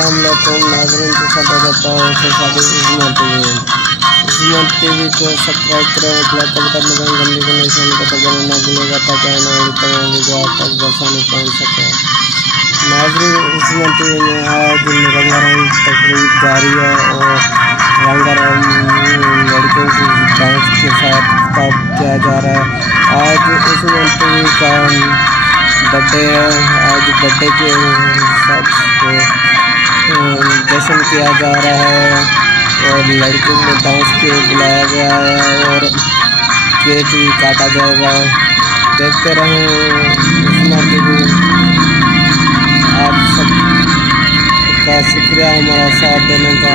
अस्सलाम वालेकुम नाज़रीन के साथ रहता है शादी इस्मार्ट टीवी को सब्सक्राइब करें, बेल का बटन दबाएं, घंटी के निशान को दबाना ना भूलिएगा ताकि आने वाली तमाम वीडियो आप तक आसानी पहुंच सके। नाज़रीन इस्मार्ट टीवी में आज रंगारंग तकरीब जारी है और रंगारंग लड़कों की डांस के साथ खिताब किया जा रहा है। आज इस्मार्ट टीवी का बर्थडे है। आज बर्थडे के साथ जश्न किया जा रहा है और लड़कों को डांस के बुलाया गया है और केक भी काटा जाएगा। देखते रहें इस्मार्ट टीवी। आप सबका शुक्रिया हमारा साथ देने का।